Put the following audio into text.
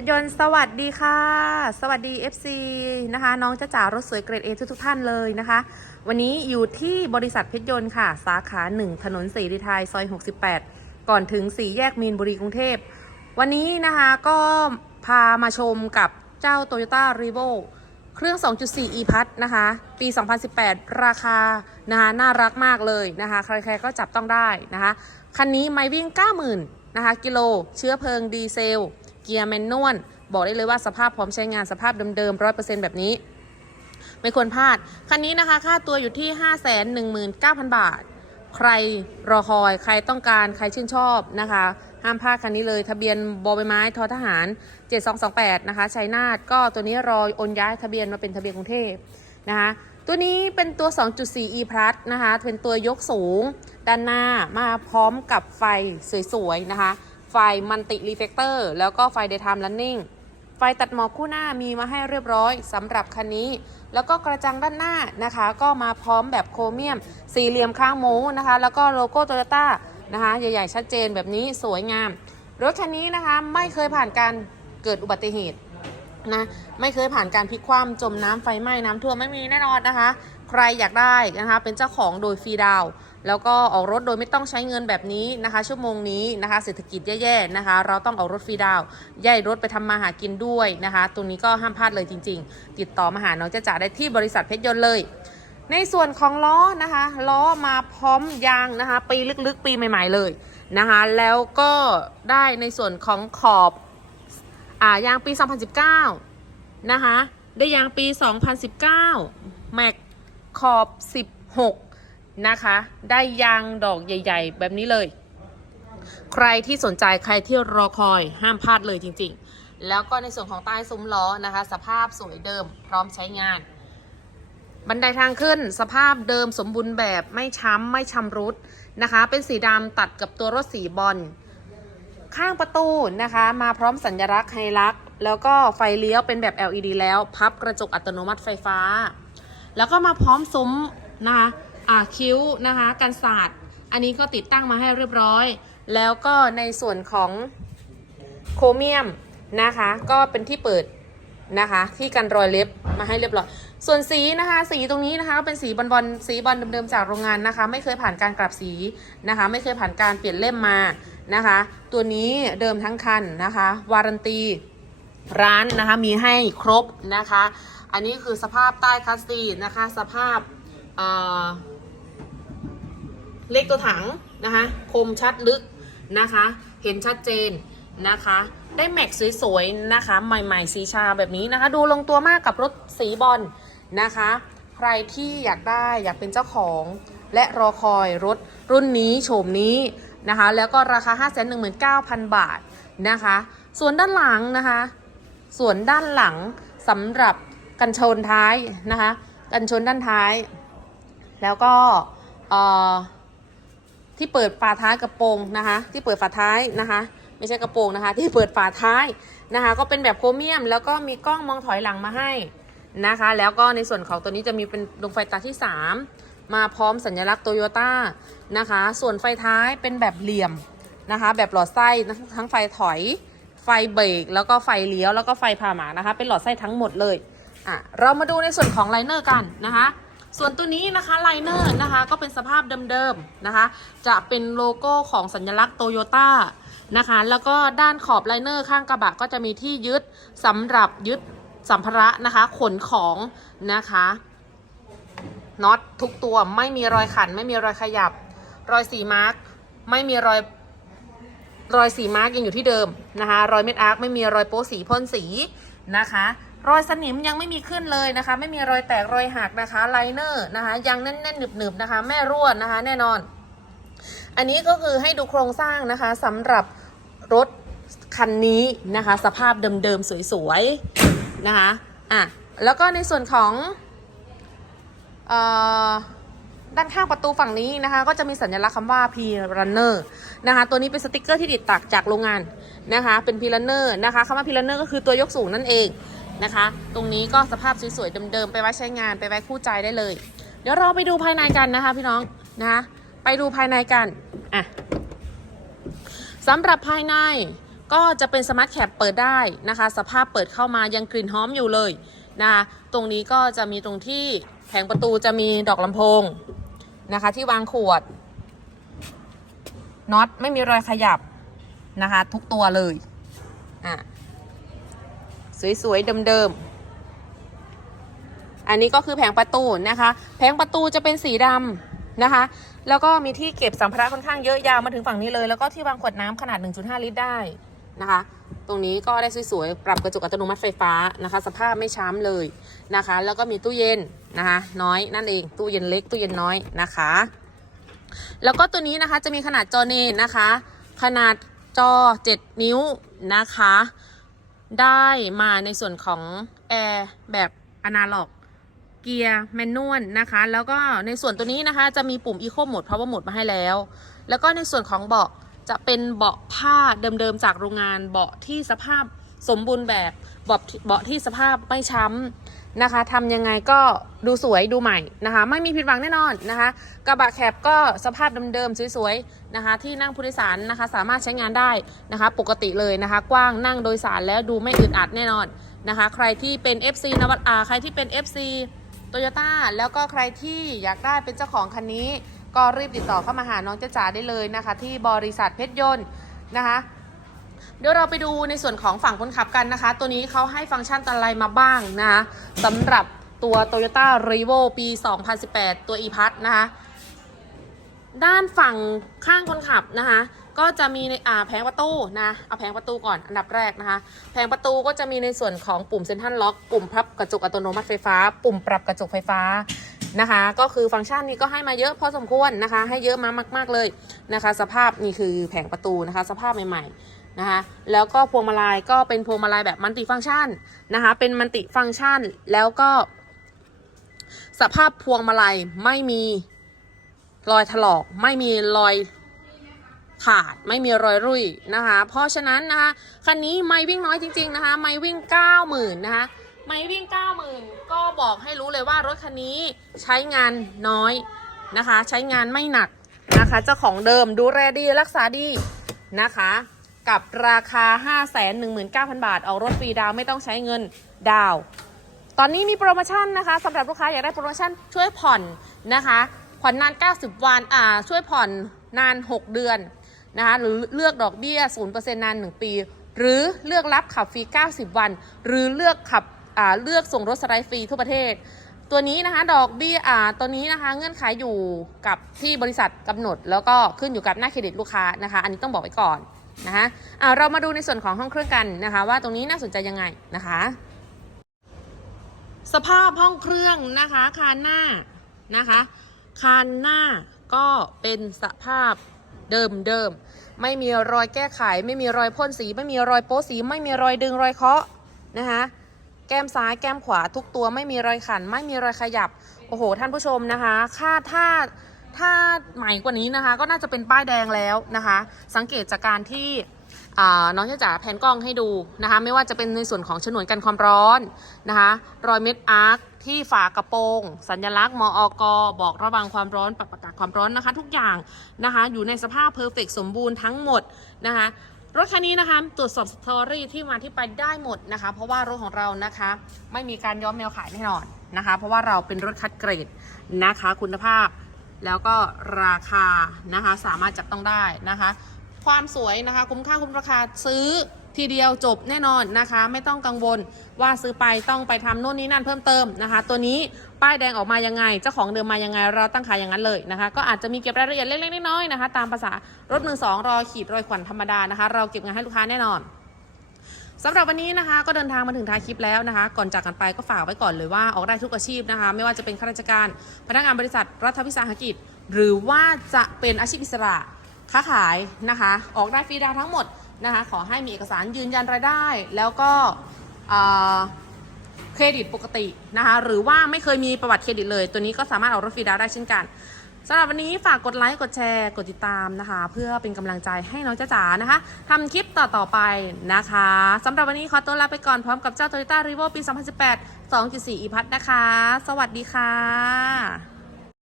ชรยนต์สวัสดีค่ะ สวัสดี FC นะคะ น้องจ้าจ๋ารถสวยเกรด A ทุกทุกท่านเลยนะคะ วันนี้อยู่ที่บริษัทเพชรยนต์ค่ะ สาขา 1 ถนนสีริไทยซอย 68 ก่อนถึง4แยกมีนบุรีกรุงเทพ วันนี้นะคะก็พามาชมกับเจ้า Toyota r e v o เครื่อง 2.4 e p a s นะคะ ปี 2018 ราคานะคะน่ารักมากเลยนะคะ ใครๆก็จับต้องได้นะคะ คันนี้ไม่วิ่ง 90,000 นะคะ กิโล เชื้อเพลิงดีเซล กียร์แมนนวลบอกได้เลยว่าสภาพพร้อมใช้งานสภาพเดิมๆ100%แบบนี้ ไม่ควรพลาด คันนี้นะคะ ค่าตัวอยู่ที่ 519,000 บาท ใครรอคอย ใครต้องการใครชื่นชอบนะคะ ห้ามพลาดคันนี้เลย ทะเบียนบอใบไม้ทอทหาร 7228 นะคะชัยนาทก็ตัวนี้รอโอนย้ายทะเบียนมาเป็นทะเบียนกรุงเทพนะคะตัวนี้เป็นตัว 2.4 e plus นะคะ เป็นตัวยกสูง ด้านหน้ามาพร้อมกับไฟสวยๆนะคะ ไฟมันติรีเฟกเตอร์แล้วก็ไฟ daytime running ไฟตัดหมอกคู่หน้ามีมาให้เรียบร้อยสำหรับคันนี้ แล้วก็กระจังด้านหน้านะคะ ก็มาพร้อมแบบโครเมียม สี่เหลี่ยมข้างหมูนะคะ แล้วก็โลโก้โตโยต้านะคะใหญ่ๆชัดเจนแบบนี้สวยงาม รถคันนี้นะคะไม่เคยผ่านการเกิดอุบัติเหตุนะไม่เคยผ่านการพลิกคว่ำจมน้ำไฟไหม้น้ำท่วมไม่มีแน่นอนนะคะ ใครอยากได้นะคะเป็นเจ้าของโดยฟรีดาวแล้วก็ออกรถโดยไม่ต้องใช้เงินแบบนี้นะคะ ชั่วโมงนี้นะคะ เศรษฐกิจแย่ๆนะคะ เราต้องออกรถฟรีดาวน์ย่ายรถไปทำมาหากินด้วยนะคะตรงนี้ก็ห้ามพลาดเลยจริง ๆ ติดต่อมาหาน้องจ้าจ๋าได้ที่บริษัทเพชรยนต์เลย ในส่วนของล้อนะคะล้อมาพร้อมยางนะคะ ปีลึกๆปีใหม่ ๆเลยนะคะ แล้วก็ได้ในส่วนของขอบอ่ายางปี 2019 นะคะ ได้ยางปี 2019 แม็ก ขอบ 16 นะคะ ได้ยางดอกใหญ่ ๆ แบบนี้เลย ใครที่สนใจใครที่รอคอยห้ามพลาดเลยจริง ๆ แล้วก็ในส่วนของใต้ซุ้มล้อนะคะ สภาพสวยเดิมพร้อมใช้งาน บันไดทางขึ้นสภาพเดิมสมบูรณ์แบบไม่ช้ำไม่ชำรุดนะคะ เป็นสีดำตัดกับตัวรถสีบอลข้างประตูนะคะ มาพร้อมสัญลักษณ์ไฮลักษ์แล้วก็ไฟเลี้ยวเป็นแบบ LED แล้ว พับกระจกอัตโนมัติไฟฟ้า แล้วก็มาพร้อมซุ้มนะคะอ่าคิ้วนะคะกันศาสตร์อันนี้ก็ติดตั้งมาให้เรียบร้อย แล้วก็ในส่วนของโครเมียมนะคะ ก็เป็นที่เปิดนะคะ ที่กันรอยเล็บมาให้เรียบร้อย ส่วนสีนะคะ สีตรงนี้นะคะก็เป็นสีบอลบอลสีบอลเดิมๆจากโรงงานนะคะ ไม่เคยผ่านการกลับสีนะคะ ไม่เคยผ่านการเปลี่ยนเล่มมานะคะ ตัวนี้เดิมทั้งคันนะคะ วารันตี ร้านนะคะมีให้ครบนะคะ อันนี้คือสภาพใต้คัสซีนะคะ สภาพเอ่อเล็กตัวถังนะคะคมชัดลึกนะคะ เห็นชัดเจนนะคะ ได้แม็กสวยๆนะคะ ใหม่ๆสีชาแบบนี้นะคะ ดูลงตัวมากกับรถสีบอลนะคะ ใครที่อยากได้อยากเป็นเจ้าของและรอคอยรถรุ่นนี้โฉมนี้นะคะ แล้วก็ราคา 519,000 บาทนะคะ ส่วนด้านหลังนะคะ ส่วนด้านหลังสำหรับกันชนท้ายนะคะ กันชนด้านท้าย แล้วก็ที่เปิดฝาท้ายกระโปรงนะคะ ที่เปิดฝาท้ายนะคะ ไม่ใช่กระโปรงนะคะ ที่เปิดฝาท้ายนะคะ ก็เป็นแบบโครเมียม แล้วก็มีกล้องมองถอยหลังมาให้นะคะ แล้วก็ในส่วนของตัวนี้จะมีเป็นดวงไฟตาที่ 3 มาพร้อมสัญลักษณ์โตโยต้านะคะ ส่วนไฟท้ายเป็นแบบเหลี่ยมนะคะ แบบหลอดไส้ทั้งไฟถอย ไฟเบรกแล้วก็ไฟเลี้ยวแล้วก็ไฟผ่าหมากนะคะ เป็นหลอดไส้ทั้งหมดเลยอะเรามาดูในส่วนของไลเนอร์กันนะคะ ส่วนตัวนี้นะคะไลเนอร์นะคะก็เป็นสภาพเดิมๆนะคะ จะเป็นโลโก้ของสัญลักษณ์โตโยต้านะคะ แล้วก็ด้านขอบไลเนอร์ข้างกระบะก็จะมีที่ยึดสำหรับยึดสัมภาระนะคะ ขนของนะคะน็อตทุกตัวไม่มีรอยขัน ไม่มีรอยขยับ รอยสีมาร์กไม่มีรอย รอยสีมาร์กยังอยู่ที่เดิมนะคะ รอยเม็ดอาร์คไม่มีรอยโป๊สีพ่นสีนะคะ รอยสนิมยังไม่มีขึ้นเลยนะคะ ไม่มีรอยแตกรอยหักนะคะไลเนอร์นะคะยังแน่นๆหนึบๆนะคะแม่รั่วนะคะ แน่นอน อันนี้ก็คือให้ดูโครงสร้างนะคะสำหรับรถคันนี้นะคะ สภาพเดิมๆสวยๆนะคะอะแล้วก็ในส่วนของเอ่อ ด้านข้างประตูฝั่งนี้นะคะ ก็จะมีสัญลักษณ์คำว่า P Runner นะคะ ตัวนี้เป็นสติกเกอร์ที่ติดตักจากโรงงานนะคะ เป็น P Runner นะคะคำว่า P Runner ก็คือตัวยกสูงนั่นเองนะคะ ตรงนี้ก็สภาพสวยๆเดิมๆไปไว้ใช้งานไปไว้คู่ใจได้เลย เดี๋ยวเราไปดูภายในกันนะคะพี่น้องนะคะไปดูภายในกันอะสำหรับภายในก็จะเป็นสมาร์ทแคปเปิดได้นะคะ สภาพเปิดเข้ามายังกลิ่นหอมอยู่เลยนะคะตรงนี้ก็จะมีตรงที่แผงประตูจะมีดอกลำโพง นะคะ ที่วางขวดน็อตไม่มีรอยขยับนะคะ ทุกตัวเลยอะสวยๆเดิมๆอันนี้ก็คือแผงประตูนะคะ แผงประตูจะเป็นสีดำนะคะ แล้วก็มีที่เก็บสัมภาระค่อนข้างเยอะยาวมาถึงฝั่งนี้เลย แล้วก็ที่วางขวดน้ำขนาด 1.5 ลิตรได้นะคะ ตรงนี้ก็ได้สวยๆ ปรับกระจกอัตโนมัติไฟฟ้านะคะ สภาพไม่ช้ำเลย นะคะ แล้วก็มีตู้เย็นนะคะ น้อยนั่นเองตู้เย็นเล็กตู้เย็นน้อยนะคะ แล้วก็ตัวนี้นะคะจะมีขนาดจอเนนนะคะ ขนาดจอ 7 นิ้วนะคะ ได้มาในส่วนของแอร์แบบอนาล็อกเกียร์แมนนวลนะคะ แล้วก็ในส่วนตัวนี้นะคะจะมีปุ่ม Eco Mode Power Mode มาให้แล้ว แล้วก็ในส่วนของเบาะจะเป็นเบาะผ้าเดิมๆจากโรงงานเบาะที่สภาพสมบูรณ์แบบเบาะเบาะที่สภาพไม่ช้ำ นะคะทำยังไงก็ดูสวยดูใหม่นะคะ ไม่มีผิดหวังแน่นอนนะคะ กระบะแคบก็สภาพเดิมๆสวยๆนะคะ ที่นั่งผู้โดยสารนะคะ สามารถใช้งานได้นะคะ ปกติเลยนะคะ กว้างนั่งโดยสารแล้วดูไม่อึดอัดแน่นอนนะคะ ใครที่เป็น FC นวัตอาใครที่เป็น FC โตโยต้าแล้วก็ใครที่อยากได้เป็นเจ้าของคันนี้ ก็รีบติดต่อเข้ามาหาน้องเจ้าจ๋าได้เลยนะคะ ที่บริษัทเพชรยนต์นะคะ เดี๋ยวเราไปดูในส่วนของฝั่งคนขับกันนะคะ ตัวนี้เขาให้ฟังก์ชันอะไรมาบ้างนะคะสำหรับตัว Toyota r e v o ปี 2018 ตัว e p a s นะคะ ด้านฝั่งข้างคนขับนะคะ ก็จะมีในอ่าแผงประตูนะเอาแผงประตูก่อนอันดับแรกนะคะ แผงประตูก็จะมีในส่วนของปุ่มเซ็นทรัลล็อกปุ่มพับกระจกอัตโนมัติไฟฟ้า ปุ่มปรับกระจกไฟฟ้านะคะ ก็คือฟังก์ชันนี้ก็ให้มาเยอะพอสมควรนะคะ ให้เยอะมามาก ๆเลยนะคะ สภาพนี่คือแผงประตูนะคะ สภาพใหม่ๆ นะคะ แล้วก็พวงมาลัยก็เป็นพวงมาลัยแบบมัลติฟังก์ชันนะคะ เป็นมัลติฟังก์ชัน แล้วก็ สภาพพวงมาลัยไม่มีรอยถลอก ไม่มีรอยขาดไม่มีรอยรุ่ยนะคะ เพราะฉะนั้นนะคะคันนี้ไม่วิ่งน้อยจริง ๆนะคะ ไม่วิ่ง 90,000นะคะไม่วิ่ง 90,000 ก็บอกให้รู้เลยว่ารถคันนี้ใช้งานน้อยนะคะ ใช้งานไม่หนักนะคะ เจ้าของเดิมดูแลดีรักษาดีนะคะ กับราคา 519,000 บาท ออกรถฟรีดาวไม่ต้องใช้เงินดาว ตอนนี้มีโปรโมชั่นนะคะสำหรับลูกค้าอยากได้โปรโมชั่นช่วยผ่อนนะคะ ผ่อนนาน 90 วันอ่าช่วยผ่อนนาน 6 เดือนนะคะหรือเลือกดอกเบี้ย 0%นาน 1 ปี หรือเลือกรับขับฟรี 90 วัน หรือเลือกขับอ่าเลือกส่งรถสไลด์ฟรีทั่วประเทศตัวนี้นะคะดอกเบี้ยอ่าตัวนี้นะคะเงื่อนไขอยู่กับที่บริษัทกำหนด แล้วก็ขึ้นอยู่กับหน้าเครดิตลูกค้านะคะ อันนี้ต้องบอกไว้ก่อน นะคะอ่าเรามาดูในส่วนของห้องเครื่องกันนะคะ ว่าตรงนี้น่าสนใจยังไงนะคะ สภาพห้องเครื่องนะคะคานหน้านะคะคานหน้าก็เป็นสภาพเดิมเดิมไม่มีรอยแก้ไข ไม่มีรอยพ่นสี ไม่มีรอยโป๊สี ไม่มีรอยดึงรอยเคาะนะคะแก้มซ้ายแก้มขวาทุกตัวไม่มีรอยขัน ไม่มีรอยขยับ โอ้โห ท่านผู้ชมนะคะ ค่าถ้า ถ้าใหม่กว่านี้นะคะ ก็น่าจะเป็นป้ายแดงแล้วนะคะ สังเกตจากการที่น้องเจ้าจ๋าแผนกล้องให้ดูนะคะ ไม่ว่าจะเป็นในส่วนของฉนวนกันความร้อนนะคะ รอยเม็ดอาร์คที่ฝากระโปรง สัญลักษณ์มอกบอกระวังความร้อนปรับอากาศความร้อนนะคะ ทุกอย่างนะคะ อยู่ในสภาพเพอร์เฟกสมบูรณ์ทั้งหมดนะคะรถคันนี้นะคะตรวจสอบสตอรี่ที่มาที่ไปได้หมดนะคะ เพราะว่ารถของเรานะคะ ไม่มีการย้อมแมวขายแน่นอนนะคะ เพราะว่าเราเป็นรถคัดเกรดนะคะ คุณภาพ แล้วก็ราคานะคะสามารถจับต้องได้นะคะ ความสวยนะคะคุ้มค่าคุ้มราคาซื้อทีเดียวจบแน่นอนนะคะ ไม่ต้องกังวลว่าซื้อไปต้องไปทำโน่นนี่นั่นเพิ่มเติมนะคะ ตัวนี้ป้ายแดงออกมายังไง เจ้าของเดิมมายังไงเราตั้งขายอย่างนั้นเลยนะคะ ก็อาจจะมีเก็บรายละเอียดเล็กๆน้อยๆนะคะ ตามภาษารถมือสองรอขีดรอยขวัญธรรมดานะคะ เราเก็บเงินให้ลูกค้าแน่นอน สำหรับวันนี้นะคะ ก็เดินทางมาถึงท้ายคลิปแล้วนะคะ ก่อนจากกันไปก็ฝากไว้ก่อนเลยว่าออกได้ทุกอาชีพนะคะ ไม่ว่าจะเป็นข้าราชการ พนักงานบริษัท รัฐวิสาหกิจ หรือว่าจะเป็นอาชีพอิสระค้าขายนะคะ ออกได้ฟรีดาวทั้งหมดนะคะ ขอให้มีเอกสารยืนยันรายได้ แล้วก็เครดิตปกตินะคะ หรือว่าไม่เคยมีประวัติเครดิตเลย ตัวนี้ก็สามารถออกรถฟรีดาวได้เช่นกัน สำหรับวันนี้ฝากกดไลค์กดแชร์กดติดตามนะคะ เพื่อเป็นกำลังใจให้น้องจ้าจ๋านะคะทำคลิปต่อๆไปนะคะสำหรับวันนี้ขอตัวลาไปก่อนพร้อมกับเจ้า Toyota r e v o ปี 2018 2.4 e-pass นะคะ สวัสดีค่ะ